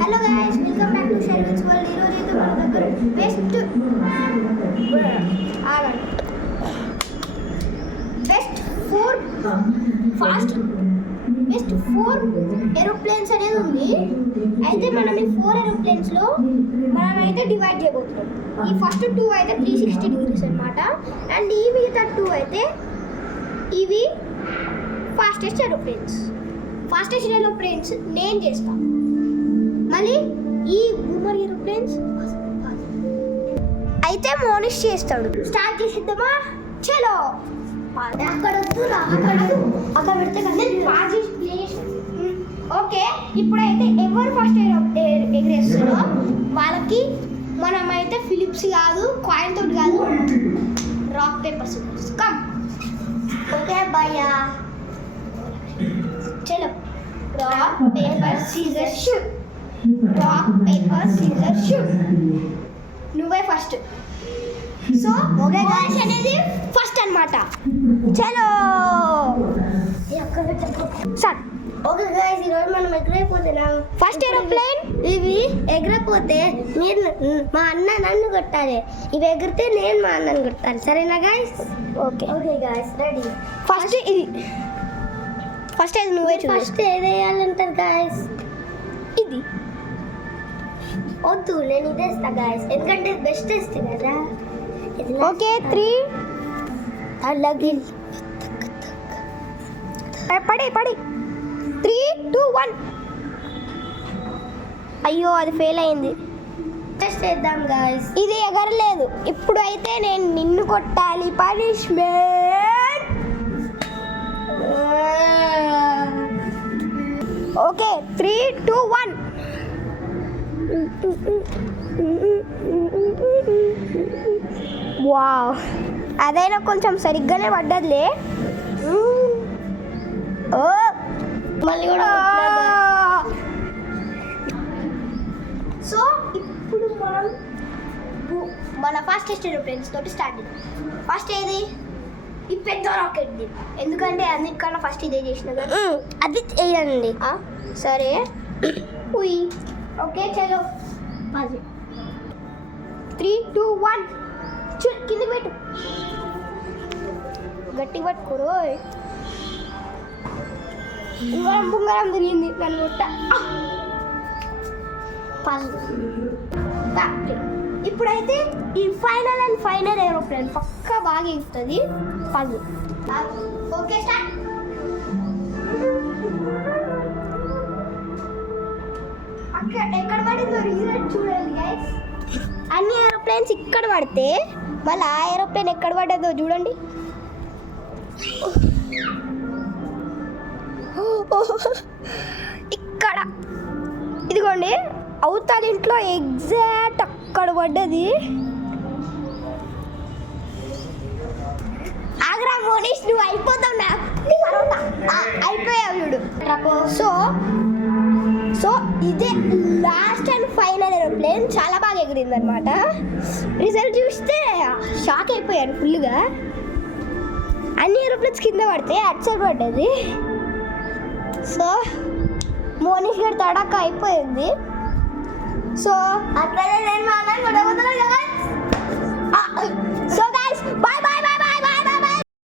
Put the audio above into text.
Hello guys, welcome back to shinings world. ఈరోజు అయితే మన దగ్గర బెస్ట్ 4 ఏరోప్లేన్స్ అనేది ఉంది. అయితే మనం ఈ 4 ఏరోప్లేన్స్లో మనం అయితే డివైడ్ చేయబోతున్నాం. ఈ ఫస్ట్ 2 అయితే 360 డిగ్రీస్ అనమాట. అండ్ ఈ మిగతా 2 అయితే ఇవి ఫాస్టెస్ట్ ఏరోప్లేన్స్ నేను చేస్తాను. మళ్ళీ ఈ బూమర్ ఏరోప్లేన్స్ అయితే మోనిష్ చేస్తాడు. స్టార్ట్ చేసేద్దామా? చలో. అక్కడ పెడితే ప్లేస్. ఓకే, ఇప్పుడైతే ఎవరు ఫస్ట్ ఎగరేస్తారో వాళ్ళకి మనమైతే ఫిలిప్స్ కాదు, కాయిన్ తోటి కాదు, rock paper scissors. Come. Okay భయ్యా, చలో. Rock paper scissor shoot. Rock paper scissor shoot. నువ్వే ఫస్ట్. సో మోనిష్ అనేది ఫస్ట్ అన్నమాట. చలో స్టార్ట్. ఓకే గైస్, ఈరోజు మనం ఎగరైపోతున్నాం. ఫస్ట్ ఏరోప్లేన్ ఇవి ఎగరపోతే మీరు మా అన్న నన్ను కొట్టాలి, ఇవి ఎగిరితే నేను మా అన్నను కొట్టాలి. సరేనా guys? Okay okay guys, ready. First ఇది నువ్వే చూడు. ఫస్ట్ ఏదేయాలంటారు గైస్? ఇది వద్దు, నేను ఇదేస్తా గైస్, ఎందుకంటే బెస్ట్ వేస్తే కదా. ఓకే 3 అలాగే పడి 3, 2, 1. అయ్యో, అది ఫెయిల్ అయింది. టెస్ట్ చేద్దాం గైస్. ఇది ఎగరలేదు. ఇప్పుడు అయితే నేను నిన్ను కొట్టాలి. పనిష్మెంట్. ఓకే 3, 2, 1. వావ్, అదైనా కొంచెం సరిగ్గానే పడ్డదిలే. ఓ మళ్ళీ కూడా సో ఇప్పుడు మన ఫాస్టెస్ట్ ఏరోప్లేన్స్ తోటి స్టార్ట్ చేద్దాం. ఫస్ట్ ఏది? ఈ పెద్ద రాకెట్ది, ఎందుకంటే అన్నిటికన్నా ఫస్ట్ ఇదే చేసిన కదా. అది వేయండి. సరే. ఉయ్. ఓకే చలో. 3, 2, 1. కింద పెట్టు. గట్టి పట్టుకోరు. ఉంగరం తిరిగింది నన్ను కొట్ట. ఇప్పుడైతే ఈ ఫైనల్ ఏరోప్లేన్ పక్కా బాగా ఎగుతుంది. పళ్ళు. Okay start. ఎక్కడ పడిందో రిజల్ట్ చూడండి గైస్. అన్ని ఏరోప్లేన్స్ ఇక్కడ పడితే మళ్ళీ ఆ ఏరోప్లేన్ ఎక్కడ పడ్డదో చూడండి. ఇక్కడ ఇదిగోండి, అవతల ఇంట్లో ఎగ్జాక్ట్ అక్కడ పడ్డది. ఆగ్రా మోనిష్, నువ్వు అయిపోతావు. అయిపోయావు చూడు. సో ఇదే లాస్ట్ అండ్ ఫైనల్ ఏరోప్లేన్. చాలా బాగా ఎగిరింది అనమాట. రిజల్ట్ చూస్తే షాక్ అయిపోయాను ఫుల్గా. అన్ని ఏరోప్లేన్స్ కింద పడితే అటు సైడ్ పడ్డది. సో మోనిష్ గారి తడాక అయిపోయింది. సో అట్లనే నేను మా అన్నని కొట్టబోతున్నాను కదా. So guys, bye.